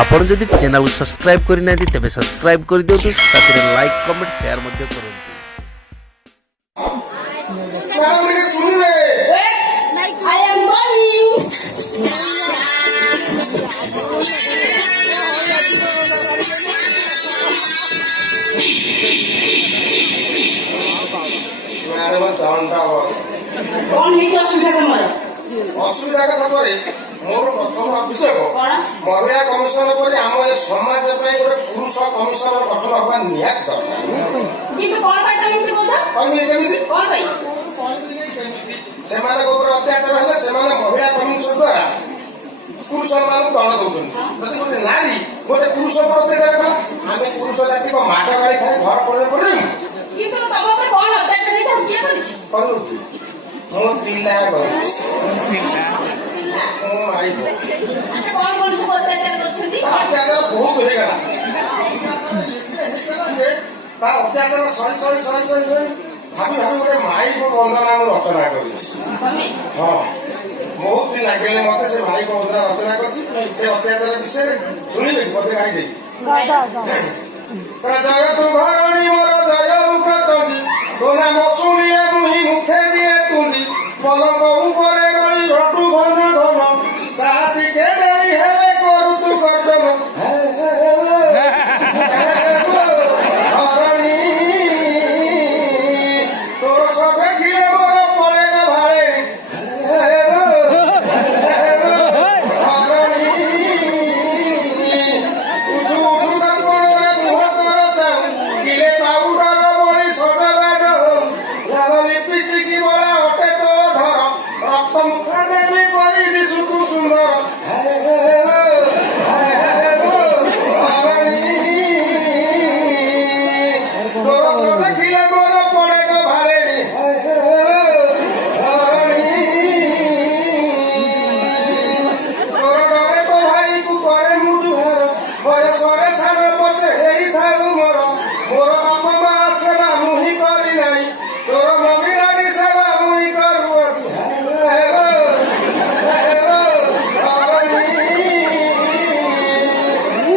ଆପଣ ଯଦି ଚ୍ୟାନେଲକୁ ସବସ୍କ୍ରାଇବ୍ କରିନାହାନ୍ତି ତେବେ ସବସ୍କ୍ରାଇବ୍ କରିଦିଅନ୍ତୁ, ସାଥିରେ ଲାଇକ୍ କମେଣ୍ଟ ସେୟାର ମଧ୍ୟ କରନ୍ତୁ। I am coming. कौन है असुविधा तुम असुविधा कथा पर मोर प्रथम अभिषेक महिला कमिशन पर आम ए समाज गोटे पुरुष कमिशन गठन हवा निहात दरकार से अत्याचार है से महिला कमिशन द्वारा पुरुष मान दंड दौरान जदि गोटे नारी गोटे पुरुष पर अत्याचार कला आम पुरुष जाति माड़ गाड़ी खाए घर पड़े पड़े मो पिला अत्याचार बहुत होगा अत्याचार सही सही सही सही भाभी भाभी गोटे माई को वंदना रचना कर हाँ बहुत दिन आगे मत से भाई को वंदना रचना कर अत्याचार विषय शुणी मत गाई जय तु घरणी मोर जय मुख चंडी तो नाम शुणिए मुहि मुखे दिए तुंडी पलंग ऊपरे रही घटू घन घन चाहती के नहीं हेले करू तू गर्जन घरणी तोर सब देखिले मोर पड़े न भाड़े घरणी उठू उठू दर्पण रे मुह कर चाऊ किले पाउडर बोली सजबाज लाल लिपस्टिक बोला अटे तो धर रक्त मुखाने भी परी दिशुकु सुंदर तोर सब देखिले मोर पड़े गो भारे तोर डरे को भाई को करे मु जुहार बयसरे सारे पछे हेई थाऊ मोर मोर बाप मा सेवा मुहि करी नाही तोर मम्मी रानी सेवा मुहि करू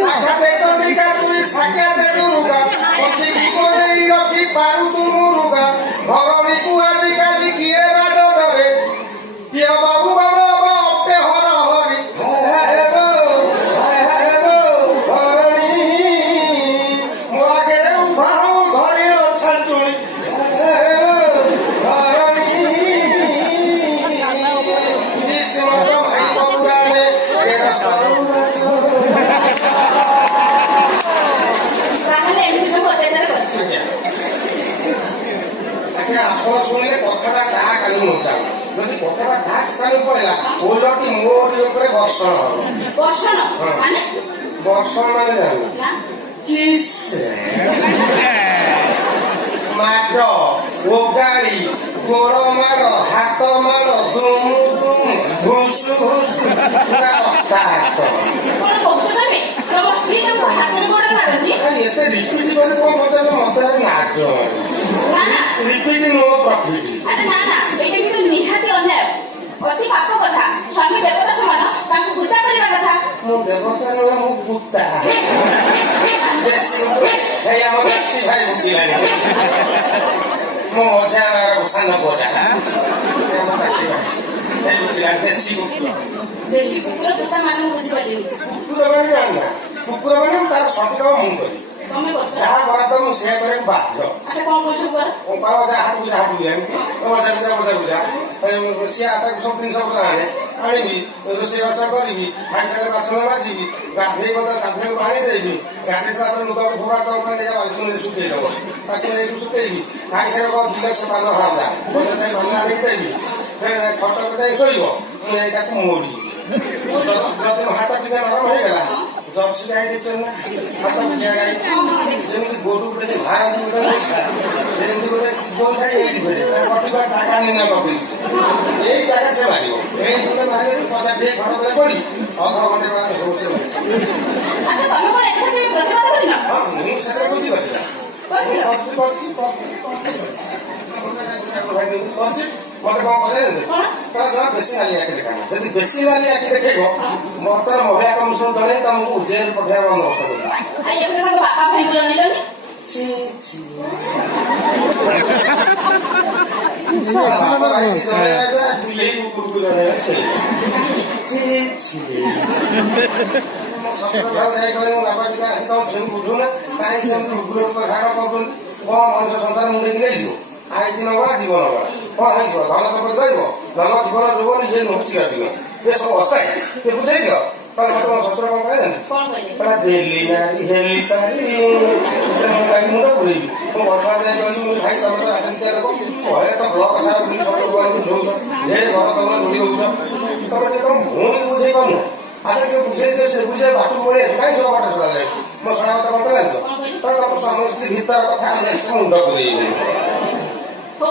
साकाते चंडिका तुई साकाते दुर्गा पति को नहीं रखी पारू तू मुरुगा घरणी को आजिकाली किए बाड डरे किए बाबू बाबा अपटे हर हरी घरणी मो आगे उभा हो धरी छाचुणी घरणी दिसमर भाई सबुराने ଆପଣ ଶୁଣିଲେ କଥାଟା କାହା କାନୁ ନଚା ଯଦି କଥାଟା କାହା କାନୁ ପଡ଼ିଲା ଓଲଟି ମୋରି ଉପରେ ବର୍ଷଣ ହବ ବର୍ଷଣ ମାନେ ଜାଣିଲ କିସ୍ ମାଡ ଓଗାଳି ଗୋଡ଼ ମାଡ଼ ହାତ ମାଡ଼ ଦୁମୁ ଦୁମୁ ଘୁଷୁ ଘୁଷୁ ପୁରା ରକ୍ତାକ୍ତ ଏତେ ରିପିଟ୍ କଲେ କଣ ମତେ ମତେ ନାଚ ରିପିଟ୍ ନୁହଁ ପ୍ରଫିଟ୍ ନିହାତି ଅନ୍ୟାୟ ଅତି ପାପ କଥା ସ୍ୱାମୀ ଦେବତା ସମାନ ତାଙ୍କୁ ପୂଜା କରିବା କଥା ମୁଁ ଦେବତା ନୁହେଁ ମୁଁ କୁତା ବେଶୀ ହେଇ ଆମ ଜାତି ଭାଇ ଭୁକିଲାଣି ମୋ ଅଜା ସାନ ପୁଅଟା ଦେଶୀ କୁକୁର ପୂଜା ମାନଙ୍କୁ ବୁଝିପାରିବି କୁକୁର ମାନେ ଜାଣିନା କୁକୁର ମାନେ ତାର ସବୁ ମୁଁ କରି ତମେ ଯାହା କରା ତ ମୁଁ ସେୟା କରିବାକୁ ବାଧ୍ୟ ଆଚ୍ଛା କଣ କରୁଛ କର ଯାହାକୁ ଯାଏ ସିଏ ତାକୁ ସବୁ ଜିନିଷ ପତ୍ର ଆଣିବି ରୋଷେଇବାସ କରିବି ଖାଇସାରିଲେ ବାସନ ମାଜିବି ଗାଧେଇବାକୁ ପାଣି ଦେବି ଗାଧେଇ ସାରିଲା ପରେ ଲୁଗା ଘୋଡ଼ା ବାଲକୁନିରେ ଶୁଖେଇ ଦେବ ତାକୁ ନେଇକି ଶୁଖେଇବି ଖାଇସାରିଲା ବିଲ ସେ ପାନ ହଅନ୍ତା ପାନ ଆଣିକି ଦେବି ଖଟ ଯାଇ ଶୋଇବ ମୁଁ ଏଇଟାକୁ ମୋଡ଼ିବି ଯଦି ହାତ ଟିକେ ନରମ ହେଇଗଲା ଜର୍ସି ଗାଈ ଦେଇଛନ୍ତି ନା ହାତ ପିଆ ଗାଈ ଯେମିତି ଗୋରୁ ଗୋଟେ ଭାରନ୍ତି ଗୋଟେ ସେମିତି ଗୋଟେ ଗୋଲ ଗାଈ ଏଇଠି କରିବେ କଟିବା ଜାଗା ନିର୍ଣ୍ଣୟ କରିଦେଇଛି ଏଇ ଜାଗା ସେ ମାରିବ ଏଇ ଗୋଟେ ମାରିଲେ ପଚାଶ ଟିକେ ଖଟ ବେଳେ ପଡ଼ି ଅଧଘଣ୍ଟେ ବା ସବୁ ସେ ହଁ ମୁଁ ସେଟା ବୁଝିପାରୁଛି ନା ମତେ କଣ କହିଲେ କଣ? ଜମା ବେଶୀ ନାଲି ଆଖି ଦେଖାନା ଯଦି ବେଶୀ ନାଲି ଆଖି ଦେଖେଇବ ବର୍ତ୍ତମାନ ମହିଳା କମିଶନ ଜଣେଇ ତମକୁ ଜେଲ ପଠେଇବା ବନ୍ଦୋବସ୍ତ କରିବ। ଆଉ ଏବେ ତାଙ୍କ ବାପା ଭାଇଙ୍କୁ ଜଣେଇଲନି? ଛି ଛି ବାପା ଭାଇକି ଜଣେଇବା ଯେ ବିଲେଇ କୁକୁରକୁ ଜଣେଇବା ସେଇ ଛି ଛି ମୋ ଶ୍ୱଶୁର ଘର ଯାଇ କହିଲେ ମୋ ବାପା ଟିକେ ଆସି ତମ ଝିଅକୁ ବୁଝୁନା କାହିଁ ସେମିତି କୁକୁର ଝାଡ଼ କରୁଛନ୍ତି କଣ ମଣିଷ ସଂସାର ମୁଣ୍ଡେଇକି ନେଇଯିବ ଆଇଛି ନବଳା ଜୀବନ ନବଳା କଣ ହେଇଯିବ ଧନ ସମ୍ପତ୍ତି ରହିବ ଧନ ଜୀବନ ଯୌବନ ଇଏ ନୁହଁ ଚିରାଦିନ ଏ ସବୁ ଅସ୍ଥାୟୀ ଏ ବୁଝେଇ ଦିଅ ତାହେଲେ ମତେ ମୋ ଶ୍ୱଶୁର କଣ କହିଲେନି କଣ କହିଲେ? କହିଲା ଡେଲି ନାରୀ ହେଲି ପାରି ଗାଈ ମୁଣ୍ଡ ପୁରେଇବି ମୁଁ ବର୍ଷା ଯାଇ କହିଲି ମୁଁ ଭାଇ ତମେ ତ ରାଜନୀତିଆ ଲୋକ ଘରେ ତ ବ୍ଲକ ସାରା ବୁଲି ସବୁ ବୁଝଉଛ ଯେ ଘର ତମେ ବୁଲି ଦଉଛ ତମେ ଟିକେ ତମ ଭଉଣୀ ବୁଝେଇ ପାରୁନ ଆଚ୍ଛା କେউ ବୁଝେଇ ଦିଅ ସେ ବୁଝେଇ ବାଟକୁ ପଳେଇ ଆସ କାହିଁ ସବୁ ବାଟ ଛଡ଼ା ଯାଏ ମୋ ଶୁଣା କଥା କଣ କହିଲାନି ତ ତମ ସ୍ୱାମୀ ସ୍ତ୍ରୀ ଭିତର କଥା ଆମେ ମୁଣ୍ଡ ପୁରେଇବି। ହଉ